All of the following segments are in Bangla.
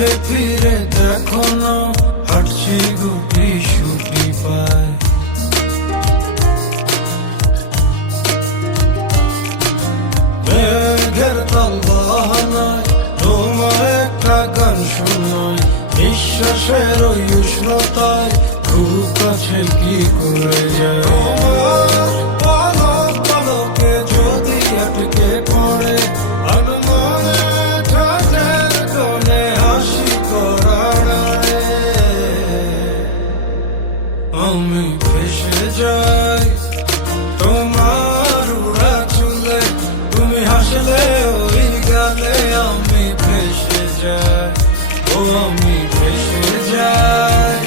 পিছে ফিরে দেখো না, হাঁটছি গুটি সুটি পায়। মেঘের তাল বাহানায় তোমার একটা গান শোনায়, নিঃশ্বাসের ওই উষ্ণতায় খুব কাছে কি করে যায়। তোমার পলক পলকে যদি আটকে পড়ে আগমনে ঠাটের কোণে হাসি করাড়ায়, আমি ভেসে যাই তোমার উড়া চুলে, তুমি হাসলে ওই গালে আমি ভেসে যাই। ও আমি ভেসে যাই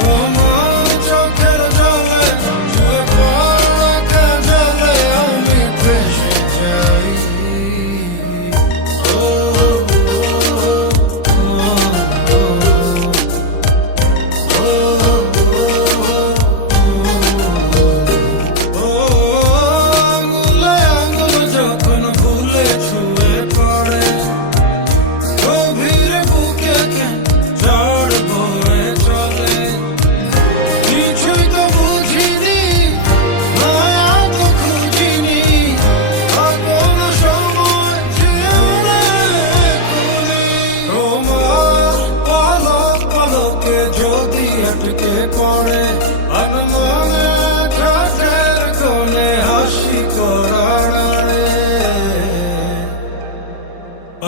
তোমার চোখের জলে, শুয়ে পড়া কাজলে আমি ভেসে যাই। ও আঙুলে আঙুল যখন ভুলে ছুঁয়ে পড়ে, গভীর বুকে কেন ঝড় বয়ে চলে। কিছুই তো বুঝিনি, মায়া তো খুঁজিনি, আর কোনো সময় জীবনে খুলি। তোমার পলক পলকে যদি আটকে পড়ে আগমনে ঠাটের কোণে হাসি করাড়ায়,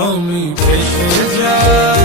আমি ভেসে যাই।